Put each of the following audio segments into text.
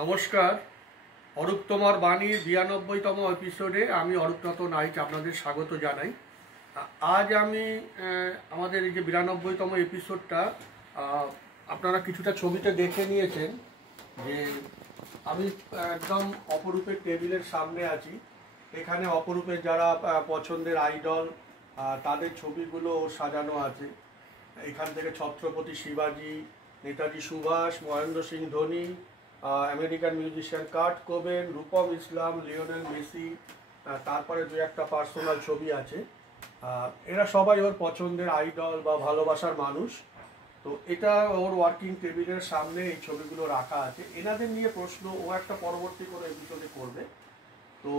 নমস্কার। অরূপ তোমার বাণীর 92তম এপিসোডে আমি অরূপনাথ নাইক আপনাদের স্বাগত জানাই। আজ আমি আমাদের এই যে 92তম এপিসোডটা আপনারা কিছুটা ছবিতে দেখে নিয়েছেন যে আমি একদম অপরূপের টেবিলের সামনে আছি। এখানে অপরূপের যারা পছন্দের আইডল তাদের ছবিগুলো সাজানো আছে। এখান থেকে ছত্রপতি শিবাজি, Netaji Subhash, Mahendra Singh Dhoni, American musician Kurt Cobain, Rupam Islam, Lionel Messi, তারপরে দু একটা পার্সোনাল ছবি আছে। এরা সবাই ওর পছন্দের আইডল বা ভালোবাসার মানুষ। তো এটা ওর ওয়ার্কিং টেবিলের সামনে এই ছবিগুলো রাখা আছে। এনাদের নিয়ে প্রশ্ন ও একটা পরবর্তী কোনো এপিসোডে করবে। তো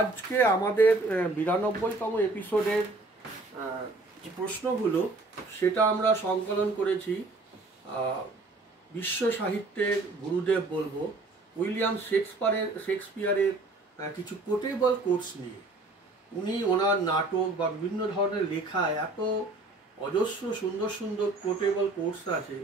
আজকে আমাদের 92তম এপিসোডের যে প্রশ্নগুলো সেটা আমরা সংকলন করেছি বিশ্ব সাহিত্যের গুরুদেব বলবো উইলিয়াম শেক্সপিয়ারের কিছু কোটেবল কোটস নিয়ে। উনি ওনার নাটক বা বিভিন্ন ধরনের লেখায় এত অজস্র সুন্দর সুন্দর কোটেবল কোটস আছে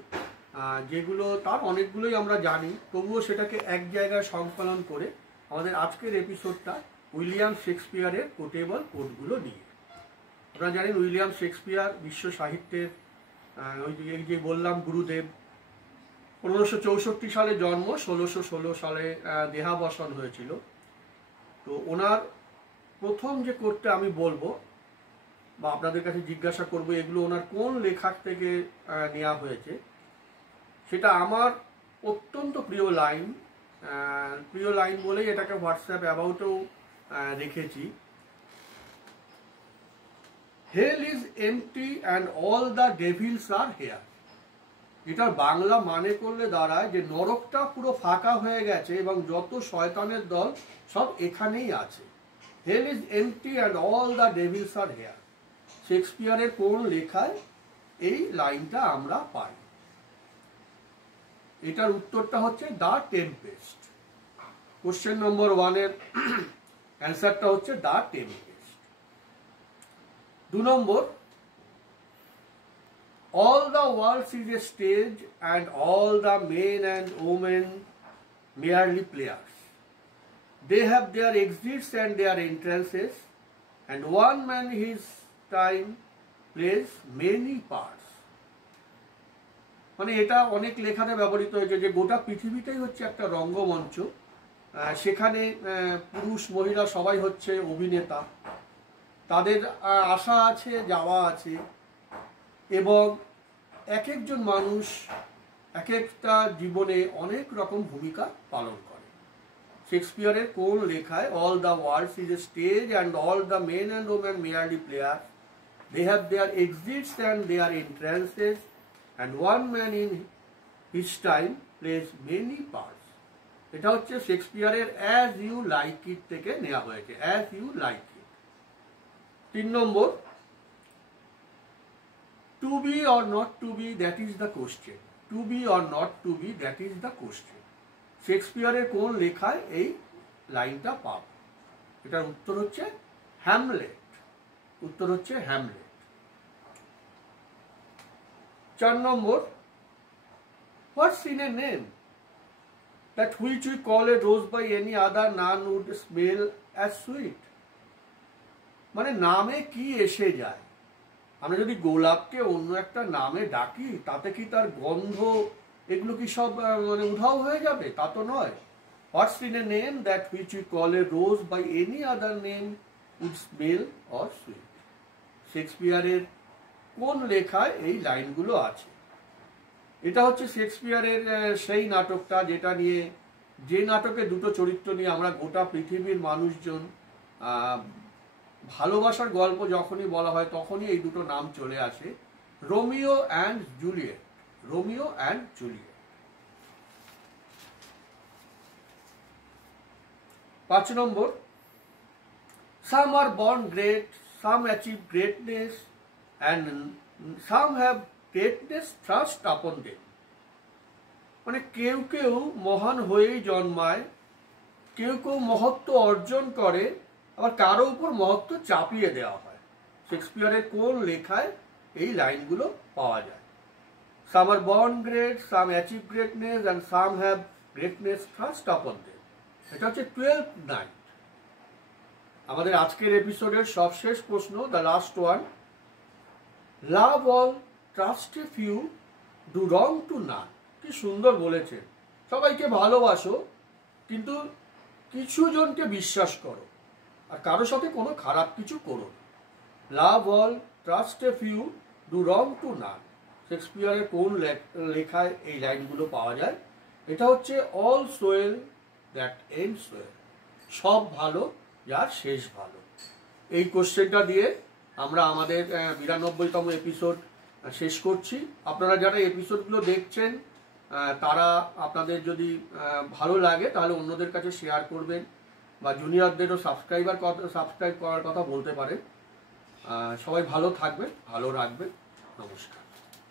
যেগুলো তার অনেকগুলোই আমরা জানি, তবুও সেটাকে এক জায়গায় সংকলন করে আমাদের আজকের এপিসোডটা উইলিয়াম শেক্সপিয়ারের কোটেবল কোটগুলো নিয়ে। আপনারা জানেন উইলিয়াম শেক্সপিয়ার বিশ্ব সাহিত্যের ওই যে বললাম গুরুদেব। 1564 সালে জন্ম, 1616 সালে দেহাবসান হয়েছিল। তো ওনার প্রথম যে কোটটা আমি বলবো বা আপনাদের কাছে জিজ্ঞাসা করব এগুলো ওনার কোন লেখক থেকে নেওয়া হয়েছে, সেটা আমার অত্যন্ত প্রিয় লাইন বলেই এটাকে হোয়াটসঅ্যাপ অ্যাবাউটেও রেখেছি। Hell is empty and all the devils are here. এটার বাংলা মানে করলে দাঁড়ায় যে নরকটা পুরো ফাঁকা হয়ে গেছে এবং যত শয়তানের দল সব এখানেই আছে। Hell is empty and all the devils are here. শেক্সপিয়ারের কোন লেখায় এই লাইনটা আমরা পাই? এটার উত্তরটা হচ্ছে দ্য টেম্পেস্ট। কোশ্চেন নম্বর 1-এর অ্যান্সারটা হচ্ছে the Tempest. 2 number, all the world is a stage and all the men and women merely players. They have their exits and their entrances, and one man his time plays many parts. মানে এটা অনেক লেখাতে ব্যবহৃত হয়েছে যে গোটা পৃথিবীটাই হচ্ছে একটা রঙ্গমঞ্চ। সেখানে পুরুষ মহিলা সবাই হচ্ছে অভিনেতা, তাদের আসা আছে যাওয়া আছে এবং এক একজন মানুষ এক একটা জীবনে অনেক রকম ভূমিকা পালন করে। শেক্সপিয়ারের কোন লেখায় all the world is a stage and all the men and women merely player, they have their exits and their entrances and one man in his time plays many parts. এটা হচ্ছে শেক্সপিয়ারের অ্যাজ ইউ লাইক ইট থেকে নেওয়া হয়েছে, as you like it. 3 number, to be or not to be, that is the question. To be or not to be, that is the question. শেক্সপিয়ারের কোন লেখায় এই লাইনটা পাব? এটার উত্তর হচ্ছে হ্যামলেট। উত্তর হচ্ছে Hamlet. 4 number, what's in a name that which we call a rose by any other none would smell as sweet? মানে নামে কি এসে যায়? আমরা যদি গোলাপকে অন্য একটা নামে ডাকি তাতে কি তার গন্ধ এগুলো কি সব মানে উধাও হয়ে যাবে? তা তো নয়। What's in a name that which we call a rose by any other name would smell or sweet. শেক্সপিয়ারের কোন লেখায় এই লাইনগুলো আছে? এটা হচ্ছে শেক্সপিয়ারের সেই নাটকটা যে নাটকে দুটো চরিত্র নিয়ে আমরা গোটা পৃথিবীর মানুষজন ভালোবাসার গল্প যখনই বলা হয় তখনই এই দুটো নাম চলে আসে, Romeo and Juliet. Romeo and Juliet. 5 number, some are born great, some achieve greatness, and some have greatness thrust upon them. মানে কেউ কেউ মহান হয়েই জন্মায়, কেউ কেউ মহত্ব অর্জন করে, আবার কারো উপর মহত্ব চাপিয়ে দেওয়া হয়। শেক্সপিয়ারের কোন লেখায় এই লাইনগুলো পাওয়া যায়? Some are born great, some achieve greatness, and some have greatness thrust upon them. এটা হচ্ছে 12th নাইট। আমাদের আজকের এপিসোডের সবশেষ প্রশ্ন, the last one, love all, trust a few, do wrong to নান। কি সুন্দর বলেছেন, সবাইকে ভালোবাসো কিন্তু কিছু জনকে বিশ্বাস করো আর কারোর সাথে কোনো খারাপ কিছু করো। Love all, trust a few, do wrong to none. শেক্সপিয়ারের কোন লেখায় এই লাইনগুলো পাওয়া যায়? এটা হচ্ছে all's well that ends well, সব ভালো যার শেষ ভালো। এই কোশ্চেনটা দিয়ে আমরা আমাদের 92তম এপিসোড শেষ করছি। আপনারা যারা এপিসোডগুলো দেখছেন তারা আপনাদের যদি ভালো লাগে তাহলে অন্যদের কাছে শেয়ার করবেন বা জুনিয়রদেরও সাবস্ক্রাইব করার কথা বলতে পারেন। সবাই ভালো থাকবেন, ভালো রাখবেন। নমস্কার।